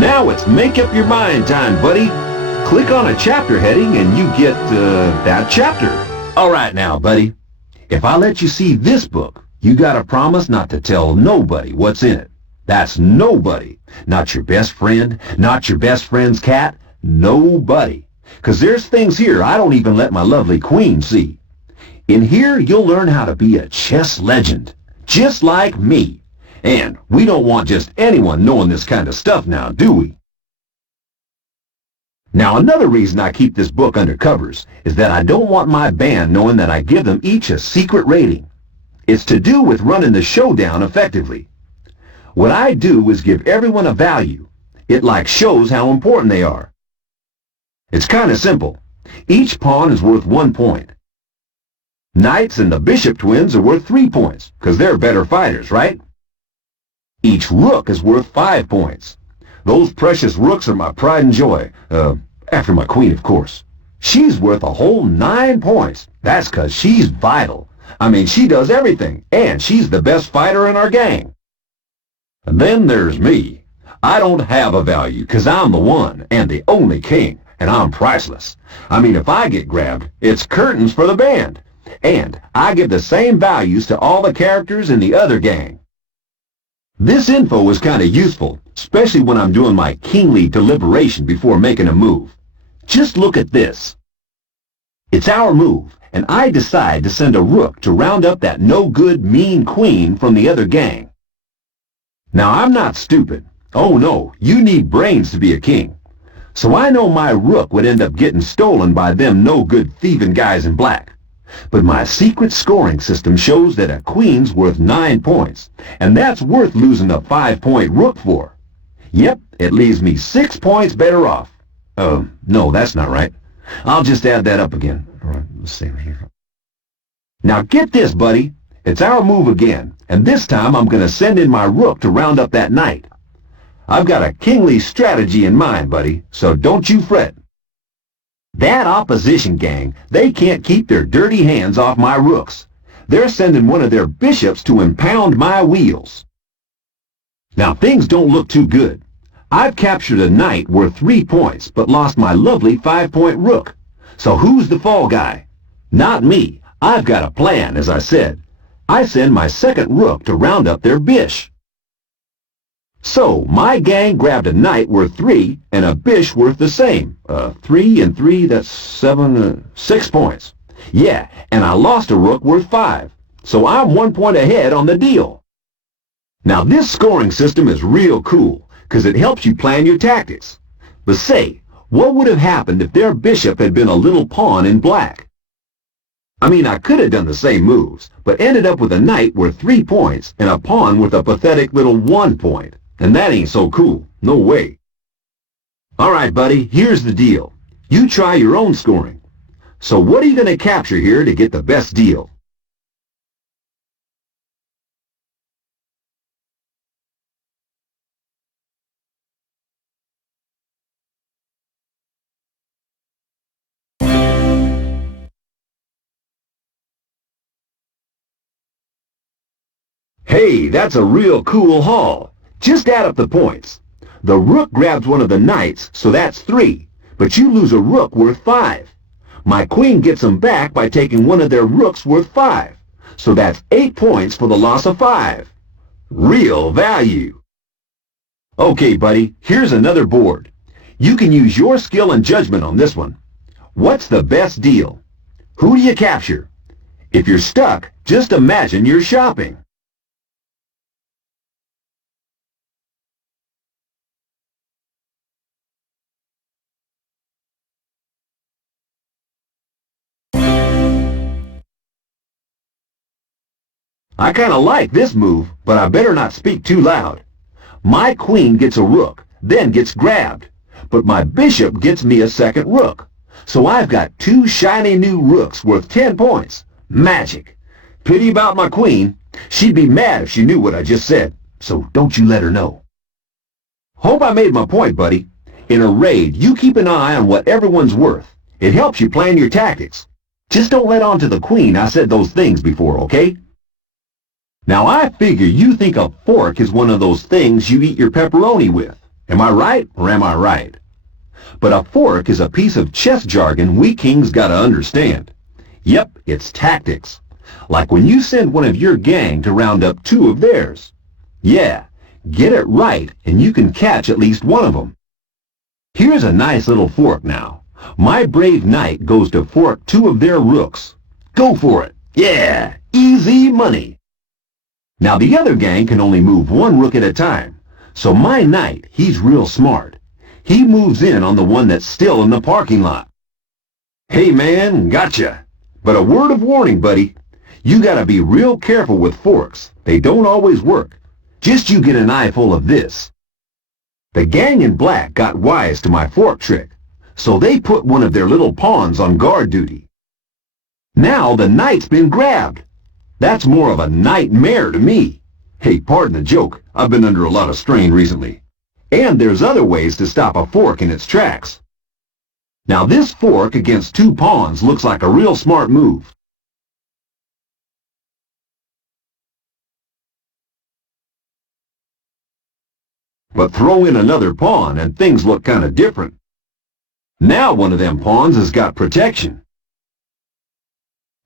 Now it's make up your mind time, buddy. Click on a chapter heading and you get, that chapter. All right now, buddy. If I let you see this book, you gotta promise not to tell nobody what's in it. That's nobody. Not your best friend, not your best friend's cat, nobody. 'Cause there's things here I don't even let my lovely queen see. In here, you'll learn how to be a chess legend, just like me. And we don't want just anyone knowing this kind of stuff now, do we? Now, another reason I keep this book under covers is that I don't want my band knowing that I give them each a secret rating. It's to do with running the showdown effectively. What I do is give everyone a value. It like shows how important they are. It's kind of simple. Each pawn is worth 1 point. Knights and the bishop twins are worth 3 points, because they're better fighters, right? Each rook is worth 5 points. Those precious rooks are my pride and joy. After my queen, of course. She's worth a whole 9 points. That's 'cause she's vital. I mean, she does everything, and she's the best fighter in our gang. And then there's me. I don't have a value, 'cause I'm the one and the only king, and I'm priceless. I mean, if I get grabbed, it's curtains for the band. And I give the same values to all the characters in the other gang. This info is kind of useful, especially when I'm doing my kingly deliberation before making a move. Just look at this. It's our move, and I decide to send a rook to round up that no-good, mean queen from the other gang. Now, I'm not stupid. Oh no, you need brains to be a king. So I know my rook would end up getting stolen by them no-good thieving guys in black. But my secret scoring system shows that a queen's worth 9 points, and that's worth losing a 5-point rook for. Yep, it leaves me 6 points better off. No, that's not right. I'll just add that up again. All right, let's see here. Now get this, buddy. It's our move again, and this time I'm going to send in my rook to round up that knight. I've got a kingly strategy in mind, buddy, so don't you fret. That opposition gang, they can't keep their dirty hands off my rooks. They're sending one of their bishops to impound my wheels. Now things don't look too good. I've captured a knight worth 3 points, but lost my lovely 5-point rook. So who's the fall guy? Not me. I've got a plan, as I said. I send my second rook to round up their bish. So, my gang grabbed a knight worth 3 and a bish worth the same. 3 and 3, that's 6 points. Yeah, and I lost a rook worth 5. So I'm 1 point ahead on the deal. Now this scoring system is real cool, 'cause it helps you plan your tactics. But say, what would have happened if their bishop had been a little pawn in black? I mean, I could have done the same moves, but ended up with a knight worth 3 points and a pawn with a pathetic little 1 point. And that ain't so cool. No way. All right, buddy, here's the deal. You try your own scoring. So what are you going to capture here to get the best deal? Hey, that's a real cool haul. Just add up the points. The rook grabs one of the knights, so that's 3, but you lose a rook worth 5. My queen gets them back by taking one of their rooks worth 5, so that's 8 points for the loss of 5. Real value. Okay, buddy, here's another board. You can use your skill and judgment on this one. What's the best deal? Who do you capture? If you're stuck, just imagine you're shopping. I kind of like this move, but I better not speak too loud. My queen gets a rook, then gets grabbed, but my bishop gets me a second rook. So I've got 2 shiny new rooks worth 10 points. Magic. Pity about my queen. She'd be mad if she knew what I just said, so don't you let her know. Hope I made my point, buddy. In a raid, you keep an eye on what everyone's worth. It helps you plan your tactics. Just don't let on to the queen I said those things before, okay? Now I figure you think a fork is one of those things you eat your pepperoni with. Am I right or am I right? But a fork is a piece of chess jargon we kings gotta understand. Yep, it's tactics. Like when you send one of your gang to round up two of theirs. Yeah, get it right and you can catch at least one of them. Here's a nice little fork now. My brave knight goes to fork two of their rooks. Go for it. Yeah, easy money. Now the other gang can only move one rook at a time. So my knight, he's real smart. He moves in on the one that's still in the parking lot. Hey man, gotcha. But a word of warning, buddy. You gotta be real careful with forks. They don't always work. Just you get an eyeful of this. The gang in black got wise to my fork trick, so they put one of their little pawns on guard duty. Now the knight's been grabbed. That's more of a nightmare to me. Hey, pardon the joke. I've been under a lot of strain recently. And there's other ways to stop a fork in its tracks. Now this fork against two pawns looks like a real smart move. But throw in another pawn and things look kind of different. Now one of them pawns has got protection.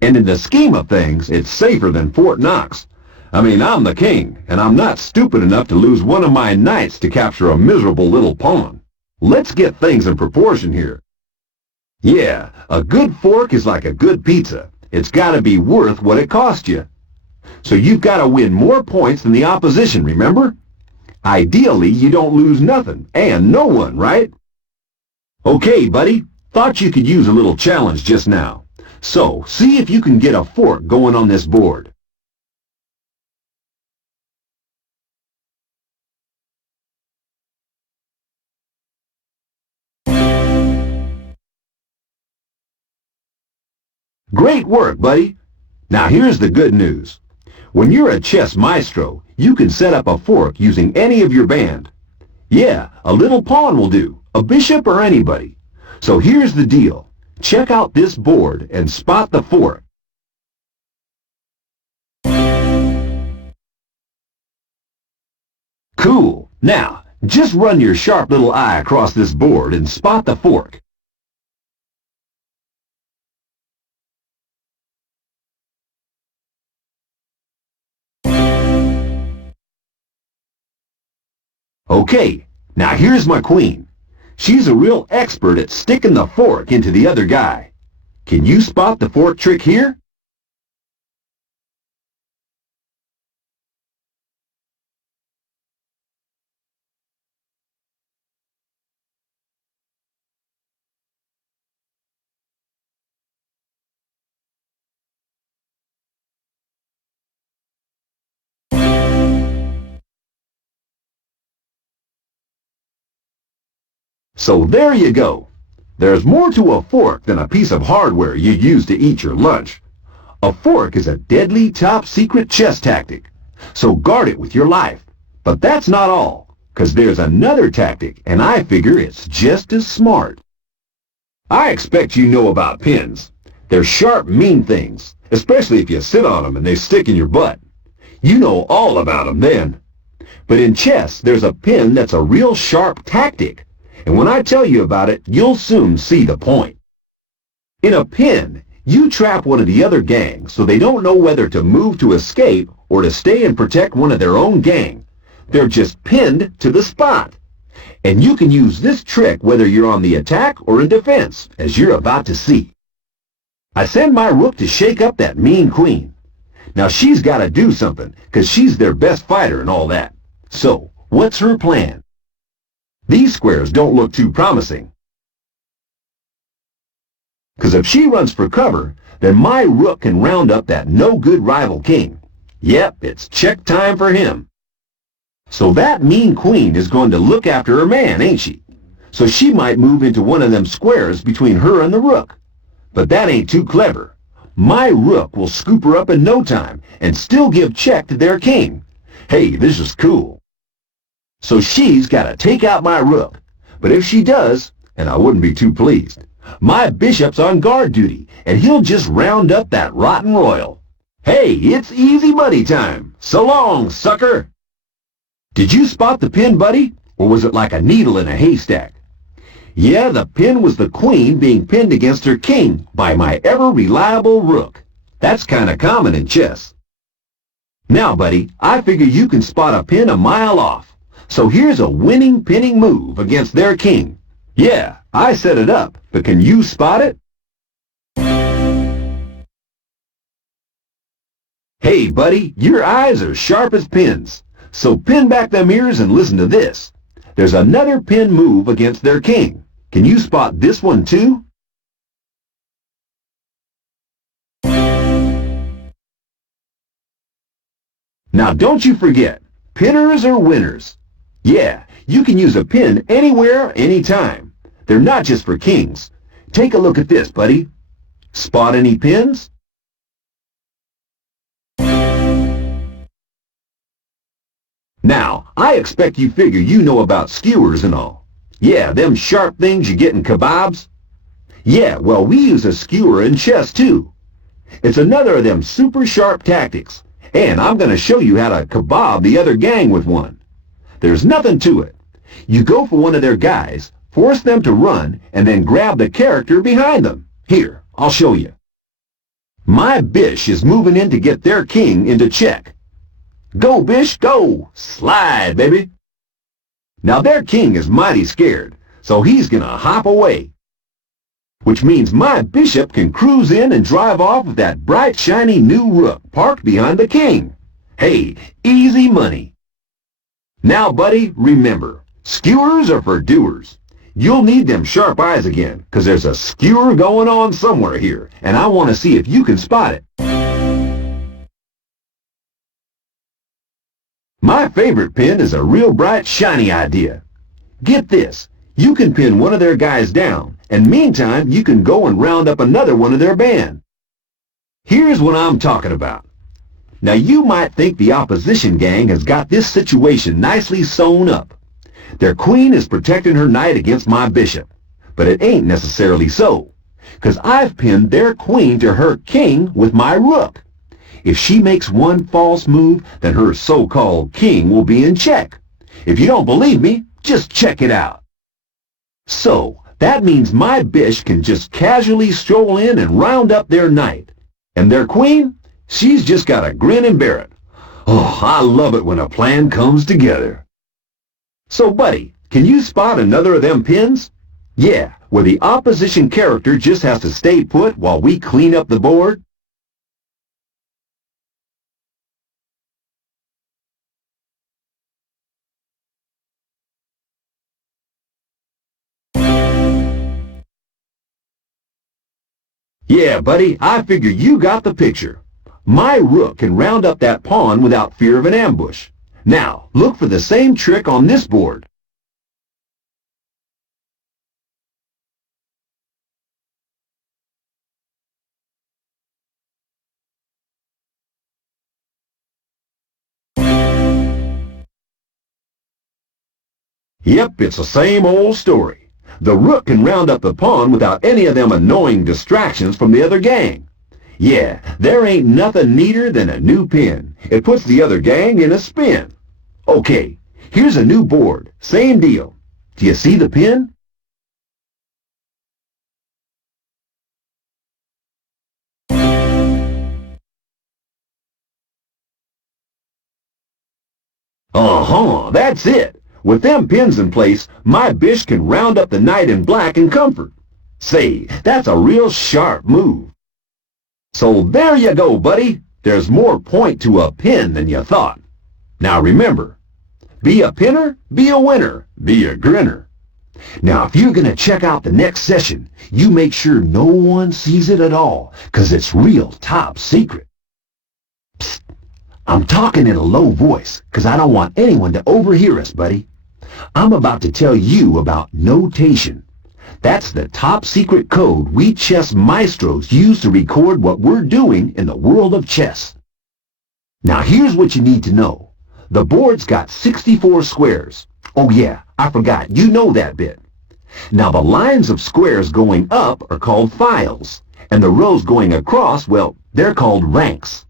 And in the scheme of things, it's safer than Fort Knox. I mean, I'm the king, and I'm not stupid enough to lose one of my knights to capture a miserable little pawn. Let's get things in proportion here. Yeah, a good fork is like a good pizza. It's got to be worth what it cost you. So you've got to win more points than the opposition, remember? Ideally, you don't lose nothing, and no one, right? Okay, buddy, thought you could use a little challenge just now. So, see if you can get a fork going on this board. Great work, buddy. Now here's the good news. When you're a chess maestro, you can set up a fork using any of your band. Yeah, a little pawn will do, a bishop or anybody. So here's the deal. Check out this board and spot the fork. Cool. Now, just run your sharp little eye across this board and spot the fork. Okay, now here's my queen. She's a real expert at sticking the fork into the other guy. Can you spot the fork trick here? So there you go. There's more to a fork than a piece of hardware you use to eat your lunch. A fork is a deadly top-secret chess tactic, so guard it with your life. But that's not all, 'cause there's another tactic, and I figure it's just as smart. I expect you know about pins. They're sharp, mean things, especially if you sit on them and they stick in your butt. You know all about them then. But in chess, there's a pin that's a real sharp tactic. And when I tell you about it, you'll soon see the point. In a pin, you trap one of the other gang so they don't know whether to move to escape or to stay and protect one of their own gang. They're just pinned to the spot. And you can use this trick whether you're on the attack or in defense, as you're about to see. I send my rook to shake up that mean queen. Now she's got to do something, 'cause she's their best fighter and all that. So, what's her plan? These squares don't look too promising. 'Cause if she runs for cover, then my rook can round up that no-good rival king. Yep, it's check time for him. So that mean queen is going to look after her man, ain't she? So she might move into one of them squares between her and the rook. But that ain't too clever. My rook will scoop her up in no time and still give check to their king. Hey, this is cool. So she's got to take out my rook. But if she does, and I wouldn't be too pleased, my bishop's on guard duty, and he'll just round up that rotten royal. Hey, it's easy money time. So long, sucker. Did you spot the pin, buddy? Or was it like a needle in a haystack? Yeah, the pin was the queen being pinned against her king by my ever-reliable rook. That's kind of common in chess. Now, buddy, I figure you can spot a pin a mile off. So here's a winning pinning move against their king. Yeah, I set it up, but can you spot it? Hey, buddy, your eyes are sharp as pins. So pin back them ears and listen to this. There's another pin move against their king. Can you spot this one too? Now don't you forget, pinners are winners. Yeah, you can use a pin anywhere, anytime. They're not just for kings. Take a look at this, buddy. Spot any pins? Now, I expect you figure you know about skewers and all. Yeah, them sharp things you get in kebabs. Yeah, well, we use a skewer in chess too. It's another of them super sharp tactics, and I'm going to show you how to kebab the other gang with one. There's nothing to it. You go for one of their guys, force them to run, and then grab the character behind them. Here, I'll show you. My bish is moving in to get their king into check. Go, bish, go! Slide, baby! Now their king is mighty scared, so he's gonna hop away. Which means my bishop can cruise in and drive off with that bright, shiny new rook parked behind the king. Hey, easy money. Now, buddy, remember, skewers are for doers. You'll need them sharp eyes again, 'cause there's a skewer going on somewhere here, and I want to see if you can spot it. My favorite pin is a real bright, shiny idea. Get this, you can pin one of their guys down, and meantime you can go and round up another one of their band. Here's what I'm talking about. Now you might think the opposition gang has got this situation nicely sewn up. Their queen is protecting her knight against my bishop, but it ain't necessarily so, 'cause I've pinned their queen to her king with my rook. If she makes one false move, then her so-called king will be in check. If you don't believe me, just check it out. So, that means my bish can just casually stroll in and round up their knight. And their queen, she's just got to grin and bear it. Oh, I love it when a plan comes together. So, buddy, can you spot another of them pins? Yeah, where the opposition character just has to stay put while we clean up the board? Yeah, buddy, I figure you got the picture. My rook can round up that pawn without fear of an ambush. Now, look for the same trick on this board. Yep, it's the same old story. The rook can round up the pawn without any of them annoying distractions from the other gang. Yeah, there ain't nothing neater than a new pin. It puts the other gang in a spin. Okay, here's a new board. Same deal. Do you see the pin? Uh-huh, that's it. With them pins in place, my bish can round up the knight in black in comfort. Say, that's a real sharp move. So there you go, buddy. There's more point to a pin than you thought. Now remember, be a pinner, be a winner, be a grinner. Now if you're going to check out the next session, you make sure no one sees it at all, 'cause it's real top secret. Psst, I'm talking in a low voice, 'cause I don't want anyone to overhear us, buddy. I'm about to tell you about notation. That's the top secret code we chess maestros use to record what we're doing in the world of chess. Now here's what you need to know. The board's got 64 squares. Oh yeah, I forgot, you know that bit. Now the lines of squares going up are called files, and the rows going across, well, they're called ranks.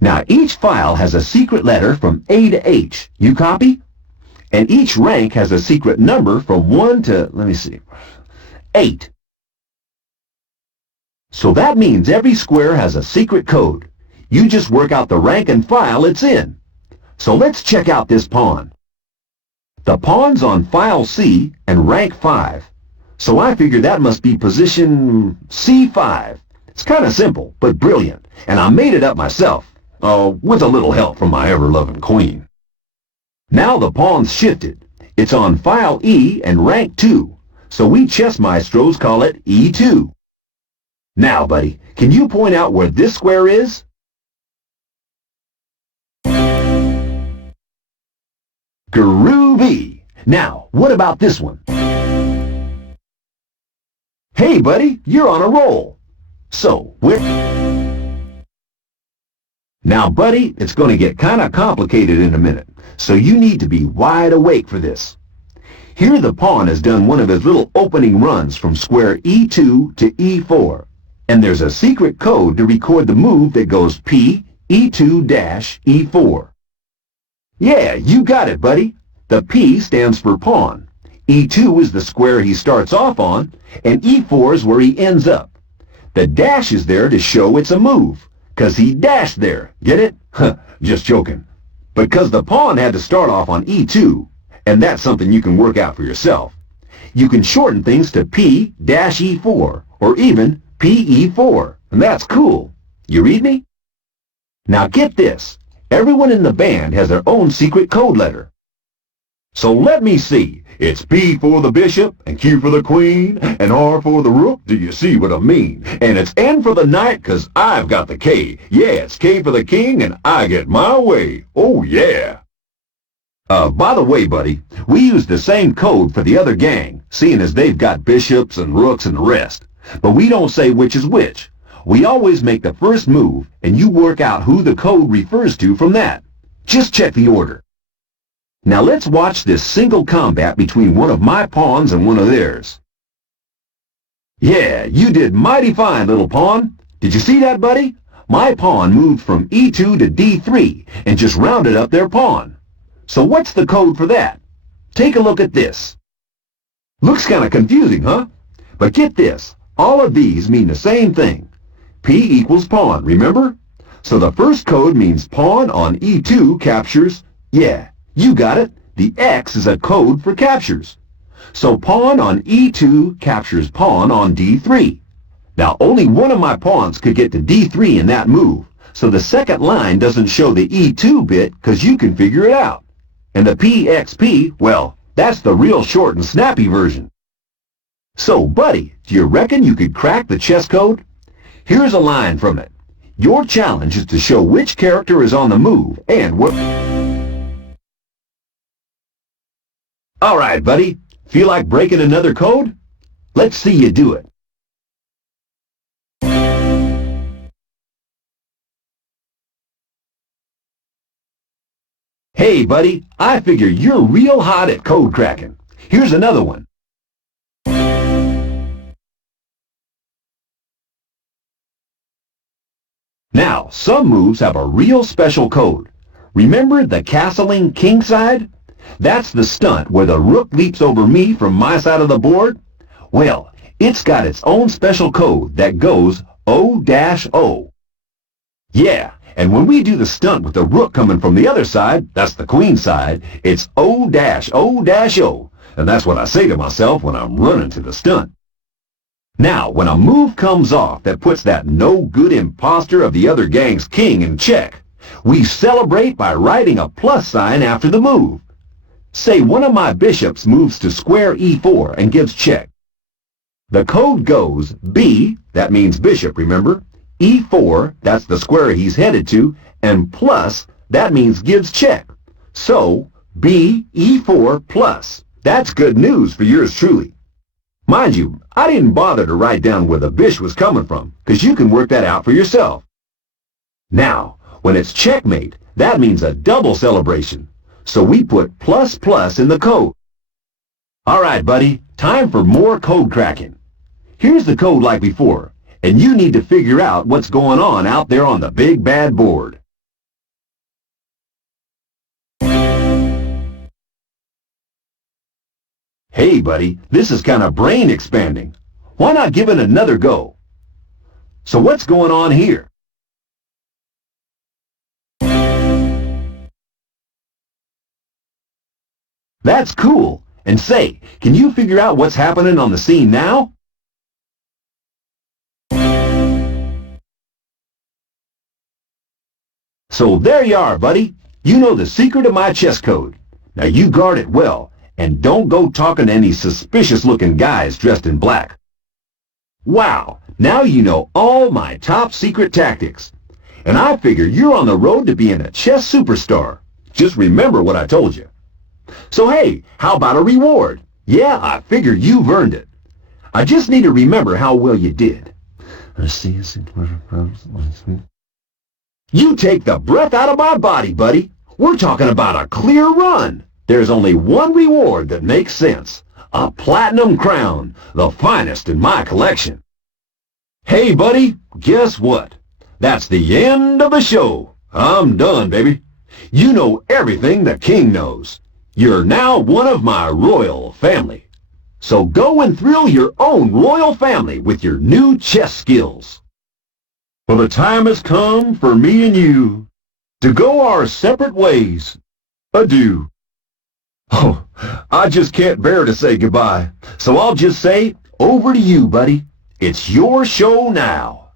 Now each file has a secret letter from A to H. You copy? And each rank has a secret number from 1 to, 8. So that means every square has a secret code. You just work out the rank and file it's in. So let's check out this pawn. The pawn's on file C and rank 5. So I figure that must be position C5. It's kind of simple, but brilliant, and I made it up myself, with a little help from my ever-loving queen. Now the pawn's shifted. It's on file E and rank 2, so we chess maestros call it E2. Now, buddy, can you point out where this square is? Groovy! Now, what about this one? Hey, buddy, you're on a roll. So, where... Now, buddy, it's going to get kind of complicated in a minute, so you need to be wide awake for this. Here the pawn has done one of his little opening runs from square E2 to E4, and there's a secret code to record the move that goes P, E2-E4. Yeah, you got it, buddy. The P stands for pawn. E2 is the square he starts off on, and E4 is where he ends up. The dash is there to show it's a move, 'cause he dashed there. Get it? Huh, just joking. Because the pawn had to start off on E2, and that's something you can work out for yourself. You can shorten things to P-E4, or even PE4, and that's cool. You read me? Now get this. Everyone in the band has their own secret code letter. So let me see. It's P for the bishop, and Q for the queen, and R for the rook. Do you see what I mean? And it's N for the knight, 'cause I've got the K. Yeah, it's K for the king, and I get my way. Oh, yeah. By the way, buddy, we use the same code for the other gang, seeing as they've got bishops and rooks and the rest. But we don't say which is which. We always make the first move, and you work out who the code refers to from that. Just check the order. Now let's watch this single combat between one of my pawns and one of theirs. Yeah, you did mighty fine, little pawn. Did you see that, buddy? My pawn moved from E2 to D3 and just rounded up their pawn. So what's the code for that? Take a look at this. Looks kind of confusing, huh? But get this. All of these mean the same thing. P equals pawn, remember? So the first code means pawn on E2 captures, yeah, you got it, the X is a code for captures. So pawn on E2 captures pawn on D3. Now only one of my pawns could get to D3 in that move, so the second line doesn't show the E2 bit because you can figure it out. And the PXP, well, that's the real short and snappy version. So, buddy, do you reckon you could crack the chess code? Here's a line from it. Your challenge is to show which character is on the move and what... All right, buddy. Feel like breaking another code? Let's see you do it. Hey, buddy, I figure you're real hot at code cracking. Here's another one. Now, some moves have a real special code. Remember the castling kingside? That's the stunt where the rook leaps over me from my side of the board. Well, it's got its own special code that goes O-O. Yeah, and when we do the stunt with the rook coming from the other side, that's the queen side, it's O-O-O. And that's what I say to myself when I'm running to the stunt. Now, when a move comes off that puts that no-good imposter of the other gang's king in check, we celebrate by writing a plus sign after the move. Say one of my bishops moves to square E4 and gives check. The code goes B, that means bishop, remember? E4, that's the square he's headed to, and plus, that means gives check. So, B, E4 plus. That's good news for yours truly. Mind you, I didn't bother to write down where the bish was coming from, because you can work that out for yourself. Now, when it's checkmate, that means a double celebration. So we put plus plus in the code. All right, buddy, time for more code cracking. Here's the code like before, and you need to figure out what's going on out there on the big bad board. Hey, buddy, this is kind of brain expanding. Why not give it another go? So what's going on here? That's cool. And say, can you figure out what's happening on the scene now? So there you are, buddy. You know the secret of my chess code. Now you guard it well, and don't go talking to any suspicious-looking guys dressed in black. Wow, now you know all my top secret tactics. And I figure you're on the road to being a chess superstar. Just remember what I told you. So hey, how about a reward? Yeah, I figure you've earned it. I just need to remember how well you did. You take the breath out of my body, buddy. We're talking about a clear run. There's only one reward that makes sense. A platinum crown, the finest in my collection. Hey, buddy, guess what? That's the end of the show. I'm done, baby. You know everything the king knows. You're now one of my royal family. So go and thrill your own royal family with your new chess skills. For the time has come for me and you to go our separate ways. Adieu. Oh, I just can't bear to say goodbye. So I'll just say, over to you, buddy. It's your show now.